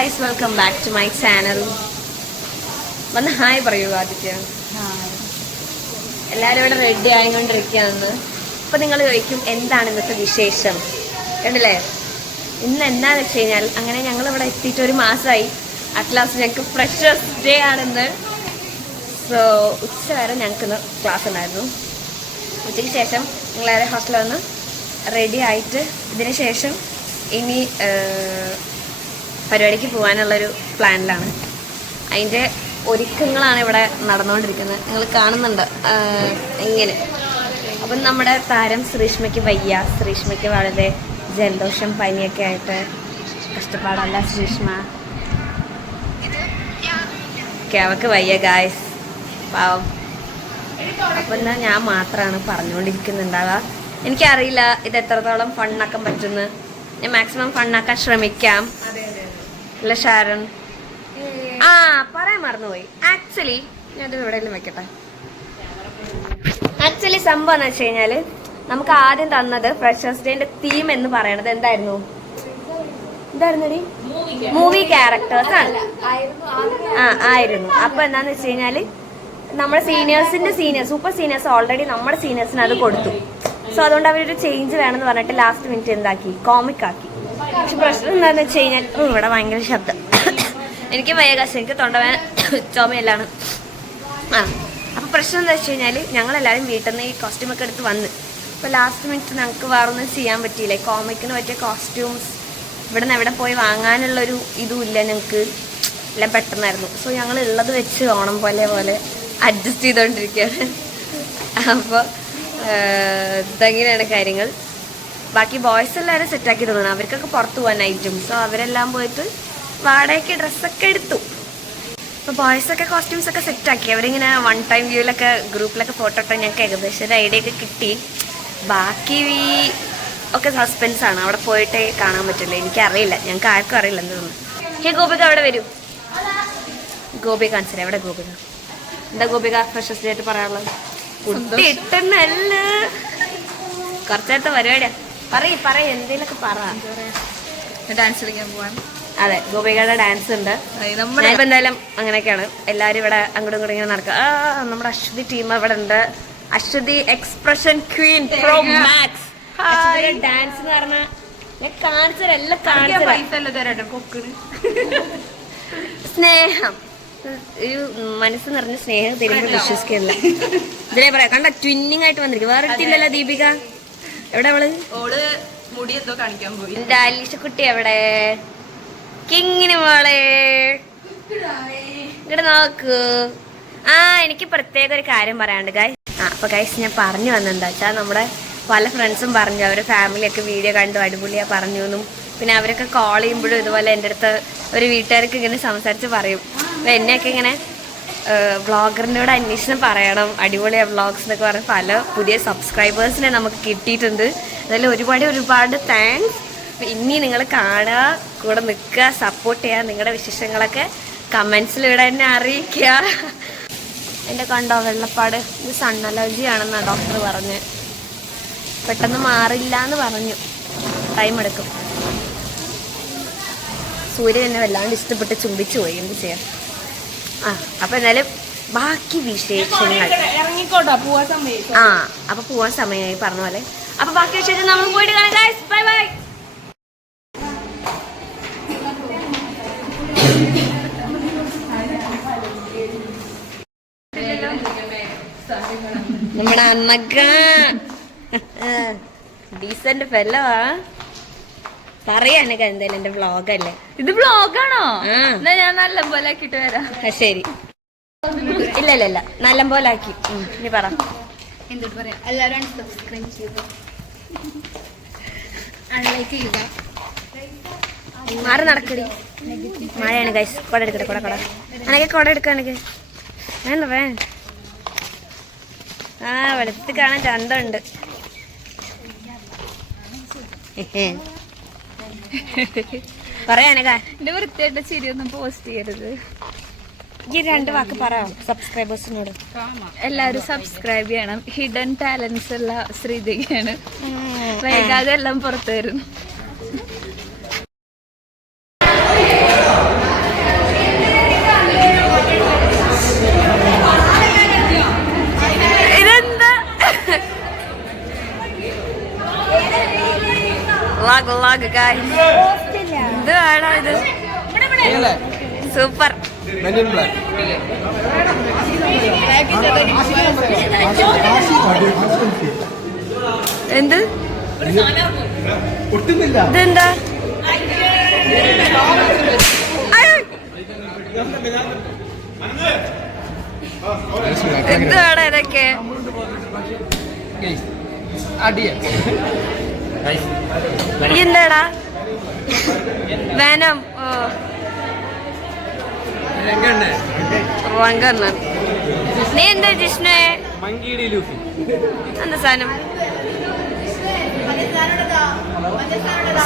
guys, welcome back to my channel. വന്ന് hi പറയൂ ആദിത്യ. എല്ലാവരും ഇവിടെ റെഡി ആയിക്കൊണ്ടിരിക്കുകയാണ്. അപ്പൊ നിങ്ങൾ ചോദിക്കും എന്താണ് ഇന്നത്തെ വിശേഷം കണ്ടില്ലേ? ഇന്ന് എന്താണെന്ന് വെച്ച് കഴിഞ്ഞാൽ അങ്ങനെ ഞങ്ങൾ ഇവിടെ എത്തിയിട്ട് ഒരു മാസമായി. അറ്റ്ലാസ്റ്റ് ഞങ്ങൾക്ക് ഫ്രഷേഴ്സ് ഡേ ആണെന്ന്. സോ ഉച്ച വരെ ഞങ്ങൾക്ക് ഇന്ന് ക്ലാസ് ഉണ്ടായിരുന്നു. ഉച്ചയ്ക്ക് ശേഷം ഞങ്ങളേറെ ഹോസ്റ്റലിൽ വന്ന് റെഡി ആയിട്ട് ഇതിന് ശേഷം ഇനി പരിപാടിക്ക് പോകാനുള്ളൊരു പ്ലാനിലാണ്. അതിൻ്റെ ഒരുക്കങ്ങളാണ് ഇവിടെ നടന്നുകൊണ്ടിരിക്കുന്നത്. നിങ്ങൾ കാണുന്നുണ്ട് ഇങ്ങനെ. അപ്പം നമ്മുടെ താരം ശ്രീഷ്മയ്ക്ക് വയ്യ. ശ്രീഷ്മയ്ക്ക് വളരെ ജലദോഷം പനിയൊക്കെ ആയിട്ട് കഷ്ടപ്പാടല്ല ശ്രീഷ്മ. അവൾക്ക് വയ്യ ഗായ്സ്, പാവം. അപ്പം എന്നാൽ ഞാൻ മാത്രമാണ് പറഞ്ഞുകൊണ്ടിരിക്കുന്നുണ്ടാവുക. എനിക്കറിയില്ല ഇത് എത്രത്തോളം ഫണ്ണാക്കാൻ പറ്റുമെന്ന്. ഞാൻ മാക്സിമം ഫണ്ണാക്കാൻ ശ്രമിക്കാം. അല്ല ഷാരൺ? പറയാൻ മറന്നുപോയി. ആക്ച്വലി ഞാനത് എവിടെയെങ്കിലും വെക്കട്ടെ. ആക്ച്വലി സംഭവം എന്ന് വെച്ച് കഴിഞ്ഞാൽ നമുക്ക് ആദ്യം തന്നത് ഫ്രഷേഴ്സ് ഡേന്റെ തീം എന്ന് പറയണത് എന്തായിരുന്നു? മൂവി ക്യാരക്ടേഴ്സ് ആണ്. ആയിരുന്നു. അപ്പൊ എന്താന്ന് വെച്ച് കഴിഞ്ഞാല് നമ്മുടെ സീനിയേഴ്സിന്റെ സൂപ്പർ സീനിയേഴ്സ് ഓൾറെഡി നമ്മുടെ സീനിയേഴ്സിന് അത് കൊടുത്തു. സോ അതുകൊണ്ട് അവരൊരു ചേഞ്ച് വേണമെന്ന് പറഞ്ഞിട്ട് ലാസ്റ്റ് മിനിറ്റ് എന്താക്കി, കോമിക് ആക്കി. പക്ഷെ പ്രശ്നം എന്താണെന്ന് വെച്ച് കഴിഞ്ഞാൽ ഇവിടെ ഭയങ്കര ശബ്ദം. എനിക്ക് വയ്യകാശം, എനിക്ക് തൊണ്ടവേന ചുമയെല്ലാണ്. അപ്പൊ പ്രശ്നം എന്താ വെച്ച് കഴിഞ്ഞാൽ ഞങ്ങളെല്ലാവരും വീട്ടിൽ നിന്ന് ഈ കോസ്റ്റ്യൂമൊക്കെ എടുത്ത് വന്ന് അപ്പോൾ ലാസ്റ്റ് മിനിറ്റ് ഞങ്ങൾക്ക് വേറൊന്നും ചെയ്യാൻ പറ്റിയില്ല. കോമിക്കിന് പറ്റിയ കോസ്റ്റ്യൂംസ് ഇവിടെ നിന്ന് എവിടെ പോയി വാങ്ങാനുള്ളൊരു ഇതും ഇല്ല ഞങ്ങൾക്ക്. എല്ലാം പെട്ടെന്നായിരുന്നു. സോ ഞങ്ങൾ ഉള്ളത് വെച്ച് ഓണം പോലെ അഡ്ജസ്റ്റ് ചെയ്തുകൊണ്ടിരിക്കുകയാണ്. അപ്പോൾ ഇതെങ്ങനെയാണ് കാര്യങ്ങൾ. ബാക്കി ബോയ്സ് എല്ലാവരും സെറ്റാക്കി തോന്നണം. അവർക്കൊക്കെ പുറത്ത് പോകാനായിട്ടും. സോ അവരെല്ലാം പോയിട്ട് വാടകയ്ക്ക് ഡ്രസ്സൊക്കെ എടുത്തു. അപ്പോൾ ബോയ്സൊക്കെ കോസ്റ്റ്യൂംസൊക്കെ സെറ്റാക്കി. അവരിങ്ങനെ വൺ ടൈം വ്യൂവിലൊക്കെ ഗ്രൂപ്പിലൊക്കെ ഫോട്ടോ ഇട്ടാൽ ഞങ്ങൾക്ക് ഏകദേശം ഒരു ഐഡിയ ഒക്കെ കിട്ടി. ബാക്കി ഒക്കെ സസ്പെൻസാണ്. അവിടെ പോയിട്ടേ കാണാൻ പറ്റില്ല. എനിക്കറിയില്ല, ഞങ്ങൾക്ക് ആർക്കും അറിയില്ല എന്തെന്ന്. ഹേ ഗോപിക അവിടെ വരൂ. ഗോപിക കാണിച്ചേ. എവിടെ ഗോപിക? എന്താ ഗോപിക ഫ്രഷേഴ്സ് ഡേ ആയിട്ട് പറയാനുള്ളത്? കുട്ടി ഇട്ടെന്നല്ല, കുറച്ച് നേരത്തെ പരിപാടിയാ. പറയ് എന്തേലൊക്കെ പറ. ഡാൻസ് കളിക്കാൻ പോവാൻ. അതെ, ഗോപികയുടെ ഡാൻസ് ഉണ്ട്. ഇപ്പൊ എന്തായാലും അങ്ങനെയൊക്കെയാണ്. എല്ലാരും ഇവിടെ അങ്ങോട്ടും ഇങ്ങോട്ടും ഇങ്ങനെ നടക്കുക. നമ്മുടെ അശ്വതി ടീം ഇവിടെ ഉണ്ട്. Aswathy expression queen pro max. Dance എന്ന് പറഞ്ഞാൽ ഞാൻ കാണിച്ചതെല്ലാം സ്നേഹം, ഒരു മനസ്സ് നിറഞ്ഞ സ്നേഹം തരുമ്പോൾ വിശ്വസിക്കില്ല. ഇതിനെ പറയാം. കണ്ട ട്വിന്നിങ് ആയിട്ട് വന്നിരിക്കും. വേറെ ഇട്ടില്ലല്ലോ ദീപിക. എവിടെ അവള്? മുടി എന്തോ കാണിക്കാൻ പോയി. എന്റെ അലീഷക്കുട്ടി എവിടെ? കിങ്ങിന് മോളെ ഇവിടെ നോക്കൂ. എനിക്ക് പ്രത്യേക ഒരു കാര്യം പറയാനുണ്ട് ഗൈസ്. അപ്പൊ ഗൈസ് ഞാൻ പറഞ്ഞു വന്നെന്താ വെച്ചാൽ നമ്മുടെ പല ഫ്രണ്ട്സും പറഞ്ഞു അവരുടെ ഫാമിലിയൊക്കെ വീഡിയോ കണ്ടു അടിപൊളിയാ പറഞ്ഞു എന്നും. പിന്നെ അവരൊക്കെ കോൾ ചെയ്യുമ്പോഴും ഇതുപോലെ എൻ്റെ അടുത്ത് ഒരു വീട്ടുകാർക്ക് ഇങ്ങനെ സംസാരിച്ച് പറയും. അപ്പൊ എന്നെയൊക്കെ ഇങ്ങനെ വ്ളോഗറിനോട് അന്വേഷണം പറയണം, അടിപൊളിയാ വ്ളോഗ്സ് എന്നൊക്കെ പറഞ്ഞ് പല പുതിയ സബ്സ്ക്രൈബേഴ്സിനെ നമുക്ക് കിട്ടിയിട്ടുണ്ട്. അതിൽ ഒരുപാട് താങ്ക്സ്. ഇനി നിങ്ങൾ കാണുക, കൂടെ നിൽക്കുക, സപ്പോർട്ട് ചെയ്യുക. നിങ്ങളുടെ വിശേഷങ്ങളൊക്കെ കമൻസിലൂടെ എന്നെ അറിയിക്കുക. എൻ്റെ കണ്ടോ വെള്ളപ്പാട്? ഇത് സൺ അലർജി ആണെന്നാണ് ഡോക്ടർ പറഞ്ഞ്. പെട്ടെന്ന് മാറില്ല എന്ന് പറഞ്ഞു. ടൈം എടുക്കും. സൂര്യൻ എന്നെ വല്ലാണ്ട് ഇഷ്ടപ്പെട്ട് ചുംബിച്ചു പോയി. എന്ത് ചെയ്യാം. അപ്പൊ എന്തായാലും ബാക്കി വിശേഷങ്ങൾ അപ്പൊ പോവാൻ സമയമായി പറഞ്ഞ പോലെ. അപ്പൊ ബാക്കി വിശേഷം നമ്മൾ പോയിട്ട് കാണാം ഗൈസ്. Bye bye. നമ്മുടെ അന്നക്ക ഡീസന്റ് ഫെല്ലവാ. പറയാനൊക്കെ എന്തായാലും എന്റെ വ്ളോഗല്ലേ ഇത്. വ്ളോഗാണോ? ഞാൻ നല്ല പോലെ ആക്കിട്ട് വരാം. ശരി. ഇല്ല നല്ല പോലെ ആക്കി. ഇനി പറ. എന്തൊട്ട് പറയാം. എല്ലാവരും സബ്സ്ക്രൈബ് ചെയ്യുക, ലൈക്ക് ചെയ്യുക. മാറി നടക്കടി. മഴയാണ് ഗൈസ്. കൊട എടുക്കട്ടെ. കൊട അനക്കെ കൊട എടുക്കാനൊക്കെ വേണ്ട. വെളുത്ത് കാണാൻ ചന്തമുണ്ട്. പറയാനൊക്കെ എന്റെ വൃത്തിയായിട്ട് ശരിയൊന്നും പോസ്റ്റ് ചെയ്യരുത്. ഈ 2 വാക്ക് പറ സബ്സ്ക്രൈബേഴ്സിനോട്. എല്ലാവരും സബ്സ്ക്രൈബ് ചെയ്യണം. ഹിഡൻ ടാലൻസ് ഉള്ള ശ്രീദേവിയാണ്. വൈകാതെ എല്ലാം പുറത്തു വരും. Vlog guys. ഇത് വേണം ഇത്. സൂപ്പർ. എന്ത് ഇതെന്താ? എന്താണ് ഇതൊക്കെ? എന്താടാ വേനം? രംഗണ്ണൻ. നീ എന്താ ജിഷ്ണു? എന്താ സാധനം?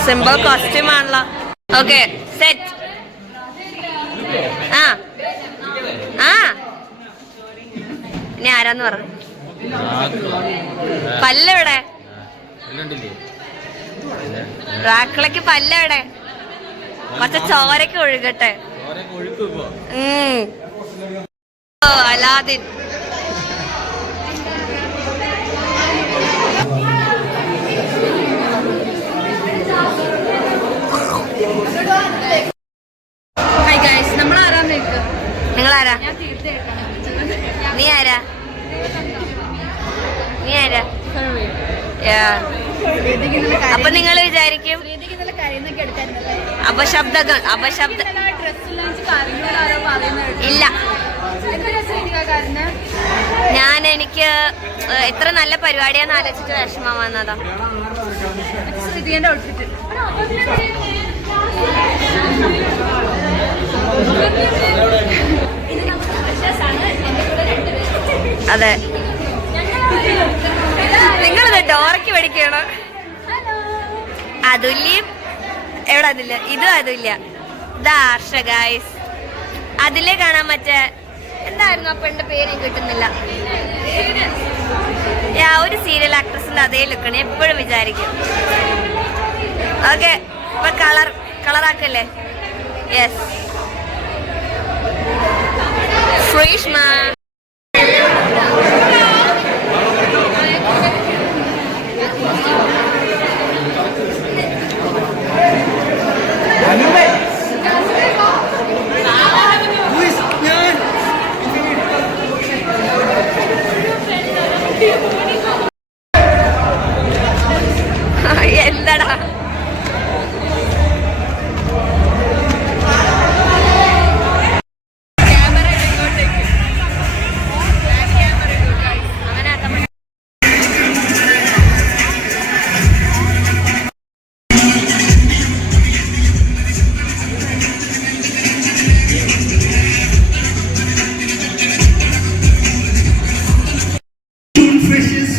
സിമ്പിൾ കോസ്റ്റ്യൂം ആണല്ലോ. Okay set. ആ ആ ഇനി ആരാന്ന് പറഞ്ഞു? പല്ലെവിടെ? റാക്കിളക്ക് പല്ലെവിടെ? കുറച്ച് ചോരക്ക് ഒഴുകട്ടെ. അലാദിൻ. നിങ്ങളാരാ? നീ ആരാ? നീ ആരാ? അപ്പൊ നിങ്ങൾ വിചാരിക്കും അപശബ്ദങ്ങൾ. ഇല്ല, ഞാൻ എനിക്ക് എത്ര നല്ല പരിപാടിയാന്ന് ആലോചിച്ചിട്ട് വിഷമം വന്നതാ. അതെ, നിങ്ങളിത് ഡോറയ്ക്ക് പഠിക്കണോ? അതുല്യം എവിടെ? അതില്ല, ഇതും അതുല്ല. ഇതാ ആർഷ ഗായ്സ്. അതിലേ കാണാൻ മറ്റേ എന്തായിരുന്നു ആ പെണ്ണിന്റെ പേര് കിട്ടുന്നില്ല. ഒരു സീരിയൽ ആക്ട്രസിന്റെ അതേ ലുക്കാണ് എപ്പോഴും വിചാരിക്കും. ഓക്കെ, ഇപ്പൊ കളറാക്കല്ലേ? യെസ്, ഫ്രഷ് മാൻ. എന്താടാ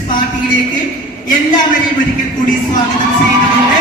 പാർട്ടിയിലേക്ക് എല്ലാവരെയും ഒരിക്കൽ കൂടി സ്വാഗതം ചെയ്തുകൊണ്ട്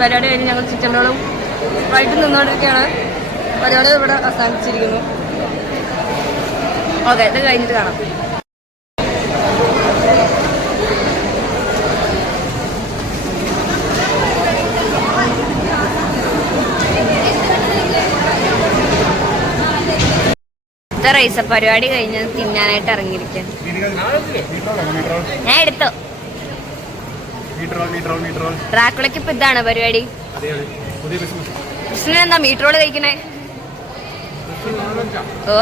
പരിപാടി കഴിഞ്ഞ് ഞങ്ങൾ ചിക്കൻ റോളും വൈകിട്ട് നിന്നുകൊണ്ടിരിക്കുകയാണ്. പരിപാടി ഇവിടെ അവസാനിച്ചിരിക്കുന്നു. ഓക്കെ, ഇത് കഴിഞ്ഞിട്ട് കാണാം. റൈസ പരിപാടി കഴിഞ്ഞ് തിന്നാനായിട്ട് ഇറങ്ങിയിരിക്കാൻ ഞാൻ എടുത്തു. ഡ്രാക്കുളയ്ക്ക് ഇപ്പൊ ഇതാണ് പരിപാടി. കൃഷ്ണൻ എന്താ മീറ്ററോള് കഴിക്കണേ? ഓ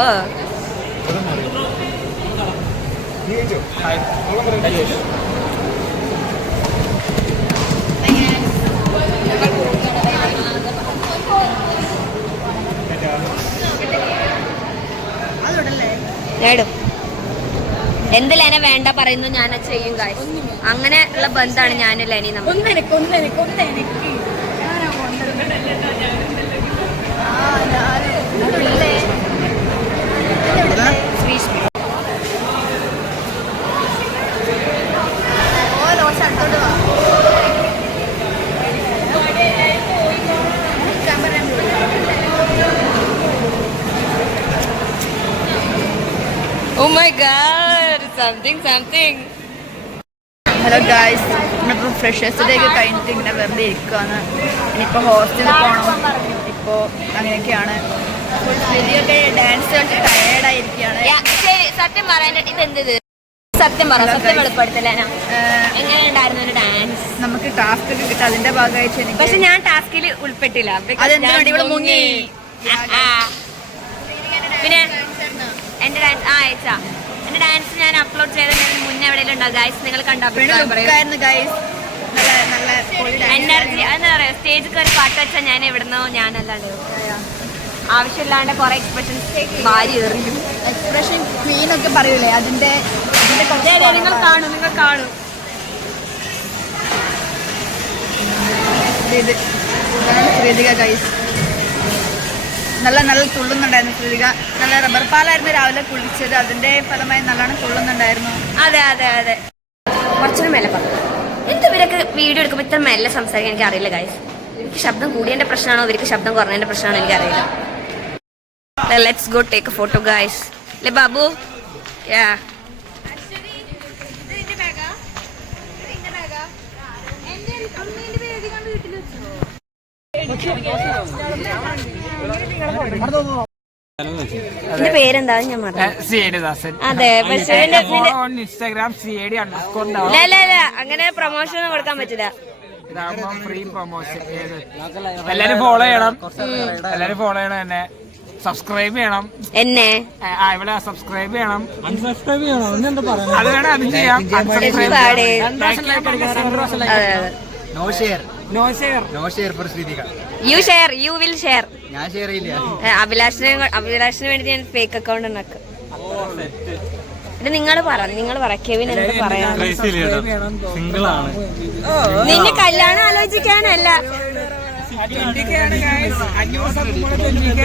നേടും. എന്ത് ലെന വേണ്ട പറയുന്നു ഞാൻ ചെയ്യും കാര്യം. അങ്ങനെ ഉള്ള ബന്ധമാണ് ഞാനും ലെനി നമ്മൾ. Oh my god, something. Hello guys, നമ്മളിപ്പോൾ ഫ്രഷേഴ്സ് ഡേ ഒക്കെ കഴിഞ്ഞിട്ട് ഇങ്ങനെ വെറുതെ ഇരിക്കുകയാണ്. ഇനിയിപ്പോൾ ഹോസ്റ്റലിൽ പോകണം. ഇപ്പോൾ അങ്ങനെയൊക്കെയാണ്. ശ്രുതിയൊക്കെ ഡാൻസ് കളിച്ച് ടയേർഡായിരിക്കുകയാണ്. സത്യം പറയാൻ ഇതെന്തത്? സത്യം വെളിപ്പെടുത്തല. എങ്ങനെ ഉണ്ടായിരുന്നു ഡാൻസ്? നമുക്ക് ടാസ്ക് ഒക്കെ കിട്ടും, അതിന്റെ ഭാഗമായിട്ട്. പക്ഷെ ഞാൻ ടാസ്കിൽ ഉൾപ്പെട്ടില്ല. ഇവിടെ മുങ്ങി. പിന്നെ എന്റെ ഡാൻസ് അയച്ചാ എന്റെ ഡാൻസ് ഞാൻ അപ്ലോഡ് ചെയ്തതിന് മുന്നേ എവിടെയെങ്കിലും ഉണ്ടാവും ഗൈസ്. നിങ്ങൾ കണ്ട അഭിപ്രായം പറയും. എനർജി എന്താ പറയാ, സ്റ്റേജിൽ കയറി പാട്ട് വെച്ചാൽ ഞാൻ എവിടുന്നോ ഞാനല്ലാണ്ട് ആവശ്യമില്ലാണ്ട് കുറെ എക്സ്പ്രഷൻസ് മാറി എറിയും. എക്സ്പ്രഷൻ ക്വീൻ ഒക്കെ പറയൂലേ, അതിന്റെ നിങ്ങൾ കാണും. ശ്രീതിക ഗൈസ് നല്ല തുള്ളുന്നുണ്ടായിരുന്നു. ശ്രീതിക നല്ല റബ്ബർ പാലായിരുന്നു രാവിലെ കുളിച്ചത്. അതിന്റെ ഫലമായി നല്ലോണം തുള്ളുന്നുണ്ടായിരുന്നു. അതെ കുറച്ചൊരു മെല്ലെ പറഞ്ഞു. ഇവരൊക്കെ വീഡിയോ എടുക്കുമ്പോൾ ഇത്ര മെല്ലെ സംസാരിക്കാൻ എനിക്ക് അറിയില്ല ഗൈസ്. എനിക്ക് ശബ്ദം കൂടിയതിന്റെ പ്രശ്നമാണോ ഇവർക്ക് ശബ്ദം കുറഞ്ഞതിന്റെ പ്രശ്നമാണോ എനിക്കറിയില്ല. Let's go take A photo guys. അല്ലേ ബാബു? യാ എന്റെ പേരെന്താ ഞാൻ പറഞ്ഞു. അതെ, പക്ഷേ അങ്ങനെ പ്രൊമോഷൻ ഒന്നും കൊടുക്കാൻ പറ്റില്ല. Free promotion. എല്ലാരും ഫോളോ ചെയ്യണം എന്നെ. സബ്സ്ക്രൈബ് ചെയ്യണം എന്നെ. ഇവിടെ സബ്സ്ക്രൈബ് ചെയ്യണം. അത് വേണം, അത് ചെയ്യാം. No share for Sridhika. You share, you will share. ഞാൻ ഷെയർ ചെയ്യില്ല. അഭിലാഷിന് വേണ്ടി ഞാൻ ഫേക്ക് അക്കൗണ്ട് ഉണ്ടാക്കും. ഇത് നിങ്ങൾ പറ കെവിൻ എന്ത് പറയാ? സിംഗിൾ ആണ്. നിന്നെ കല്യാണം പ്രവചിക്കാനല്ല. 20K ആണ് guys. 500 sub കൂടെ 20K.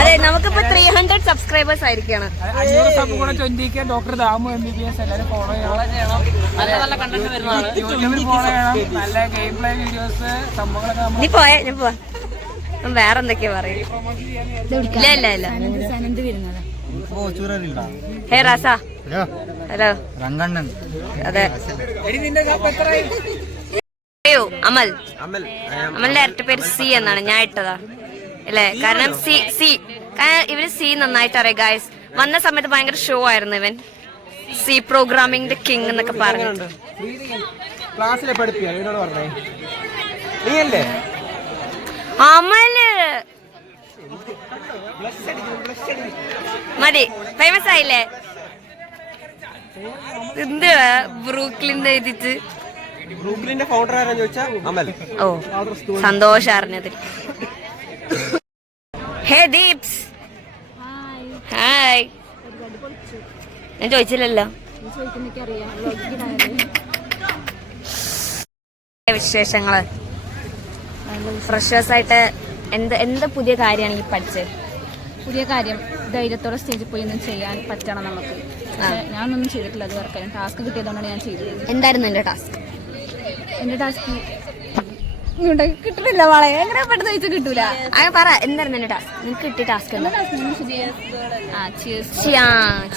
അതെ, നമുക്കിപ്പോ 300 സബ്സ്ക്രൈബേഴ്സ് ആയിരിക്കണം. 500 sub കൂടെ 20K. ഡോക്ടർ ദാമു MBBS എല്ലാവരും ഫോളോ ചെയ്യണം. നല്ല കണ്ടന്റ് വരുന്നതാണ്. യൂട്യൂബിൽ ഫോളോ ചെയ്യണം. നല്ല ഗെയിം പ്ലേ വീഡിയോസ് സംഭവങ്ങളൊക്കെ നീ പോയേ, ഞാൻ പോവാ. വേറെ എന്തൊക്കെയാ പറയും? ഇല്ല ഇല്ല. ഹേ റാസ. ഹലോ രംഗണ്ണൻ. അതെ. അയ്യോ അമലിന്റെ ഇരട്ട പേര് സി എന്നാണ്. ഞാൻ ഇട്ടതാ അല്ലേ? കാരണം ഇവര് സി നന്നായിട്ട് അറിയാം ഗായ്സ്. വന്ന സമയത്ത് ഭയങ്കര ഷോ ആയിരുന്നു ഇവൻ. സി പ്രോഗ്രാമിംഗ് കിങ് എന്നൊക്കെ പറഞ്ഞു. ക്ലാസ്സിലെ പഠിപ്പിയാ എന്നോട് പറഞ്ഞേ. നീ അല്ലേ അമല്? മതി, ഫേമസ് ആയില്ലേ? എന്ത് ബ്രൂക്ലിന്റെ എഴുതിട്ട്? ബ്രൂക്ലിന്റെ ഫൗണ്ടർ ആരാന്ന് ചോദിച്ചാ അമൽ. ഓ, സന്തോഷം അറിഞ്ഞതിൽ. ഹേ ദീപ്സ്. ഹായ്. ഞാൻ ചോദിച്ചില്ലല്ലോ. വിശേഷങ്ങള് ഫ്രഷേഴ്സ് ആയിട്ട് എന്ത് പുതിയ കാര്യമാണ് ഈ പഠിച്ചത്? പുതിയ കാര്യം ധൈര്യത്തോടെ സ്റ്റേജിൽ പോയി ഒന്നും ചെയ്യാൻ പറ്റണം നമുക്ക്. ഞാനൊന്നും ചെയ്തിട്ടില്ല അത് വർക്കാനും. ടാസ്ക് കിട്ടിയതുകൊണ്ടാണ് ഞാൻ ചെയ്തത്. എന്തായിരുന്നു എന്റെ ടാസ്ക്? എന്റെ ടാസ്ക് കിട്ടില്ല മോളെ. എങ്ങനെ പെട്ടെന്ന് ചോദിച്ചാൽ കിട്ടൂല. അങ്ങനെ പറ, എന്തായിരുന്നു എന്റെ ടാസ്ക്? നിനക്ക് കിട്ടിയ ടാസ്ക് എന്താ?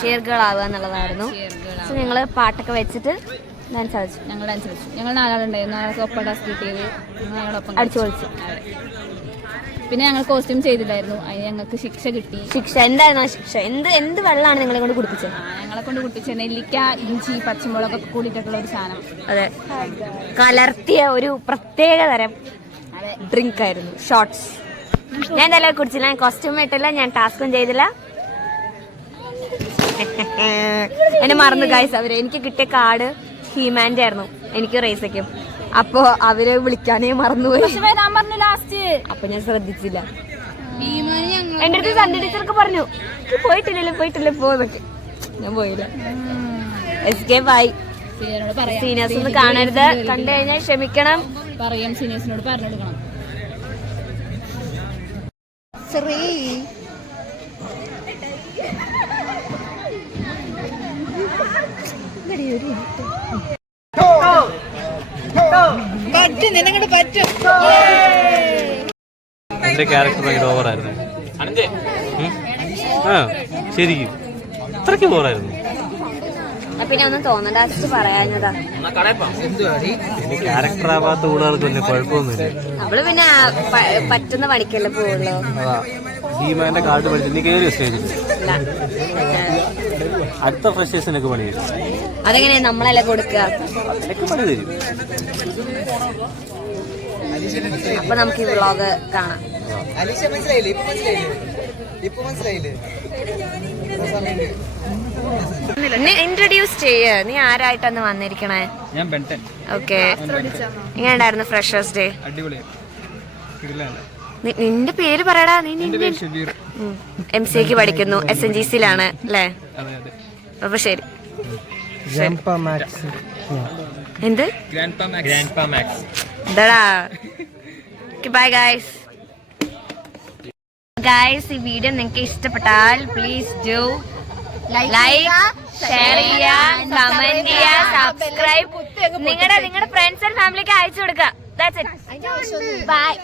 ചെയർ ഗേൾ ആവുക എന്നുള്ളതായിരുന്നു. സോ ഞങ്ങള് പാട്ടൊക്കെ വെച്ചിട്ട് ഡാൻസ് കളിച്ചു. ഞങ്ങൾ ഡാൻസ് കളിച്ചു. ഞങ്ങൾ 4 ആളുണ്ടായിരുന്നു. 4 ഒപ്പം ടാസ്ക് കിട്ടിയത്. ഞങ്ങളോടൊപ്പം അടിച്ചു പൊളിച്ചു. പിന്നെ ഞങ്ങൾ കോസ്റ്റ്യൂം ചെയ്തില്ലായിരുന്നു. അതിന് ഞങ്ങൾക്ക് ശിക്ഷ കിട്ടി. ശിക്ഷ എന്തായിരുന്നു? ശിക്ഷ എന്ത് വെള്ളമാണ് നിങ്ങളെ കൊണ്ട് കുടിപ്പിച്ചത്? ഞങ്ങളെ കൊണ്ട് കുട്ടിച്ച നെല്ലിക്ക, ഇഞ്ചി, പച്ചമുളകൊക്കെ കൂടിയിട്ടുള്ള ഒരു സാധനം. അതെ, കലർത്തിയ ഒരു പ്രത്യേക തരം ഡ്രിങ്ക് ആയിരുന്നു. ഷോർട്സ്. ഞാൻ എന്തായാലും കുടിച്ചില്ല. ഞാൻ കോസ്റ്റ്യൂം ഇട്ടില്ല. ഞാൻ ടാസ്കും ചെയ്തില്ല. എന്നെ മറന്നു ഗൈസ്. അവര് എനിക്ക് കിട്ടിയ കാർഡ് ഹീമാൻ്റെ ആയിരുന്നു. എനിക്ക് റേസയ്ക്കും. അപ്പൊ അവര് വിളിക്കാനേ മറന്നുപോയി. അപ്പൊ ഞാൻ ശ്രദ്ധിച്ചില്ല. എന്റെ അടുത്ത് സൺഡേ ടീച്ചർക്ക് പറഞ്ഞു പോയിട്ടില്ലല്ലോ പോന്നൊക്കെ. ഞാൻ പോയില്ല. എസ്കേപ്പ് ആയി. സീനിയേഴ്സ് ഒന്നും കാണരുത്. കണ്ടു കഴിഞ്ഞാൽ ക്ഷമിക്കണം. പറയാം, സീനിയേഴ്സിനോട് പറഞ്ഞു കൊടുക്കണം. എന്റെ ക്യാരക്ടർ ഭയങ്കര ഓവറായിരുന്നു. ശരിക്കും അത്രയ്ക്ക് ഓവറായിരുന്നു. പിന്നെ ഒന്നും തോന്നണ്ട, പറയാഞ്ഞതാ. എനിക്ക് ക്യാരക്ടർ ആവാത്ത കൂടാർക്ക് പിന്നെ കുഴപ്പമൊന്നുമില്ല. അവള് പിന്നെ പറ്റുന്ന പണിക്കല്ലേ പോവുള്ളൂ. അതാ ഹീമാന്റെ കാർഡ് പഠിച്ചു നീ കയറിയ സ്റ്റേജിൽ. അടുത്ത ഫ്രഷേഴ്സിനൊക്കെ പണി തരും. അതെങ്ങനെയാ? നമ്മളല്ലേ കൊടുക്കുക. അതിനൊക്കെ പണി തരും. അപ്പൊ നമുക്ക് ഈ വ്ളോഗ് കാണാം. ഇൻട്രൊഡ്യൂസ് ചെയ്യ്. നീ ആരായിട്ടാണ് വന്നിരിക്കണേ? ഞാൻ ബെൻടൻ. ഓക്കെ, എങ്ങനെ ഉണ്ടായിരുന്നു ഫ്രഷേഴ്സ് ഡേ? നിന്റെ പേര് പറയടാ. നീ MCA പഠിക്കുന്നു. SNGCയിലാണ് അല്ലേ? അപ്പൊ ശരി. എന്ത് എന്താടാ? Bye guys. ഈ വീഡിയോ നിങ്ങൾക്ക് ഇഷ്ടപ്പെട്ടാൽ പ്ലീസ് ഡു ലൈക്ക്, ഷെയർ ചെയ്യുക, കമന്റ് ചെയ്യുക, സബ്സ്ക്രൈബ്. നിങ്ങളുടെ ഫ്രണ്ട്സ് ആൻഡ് ഫാമിലിക്ക് അയച്ചു കൊടുക്കുക. That's it. Bye.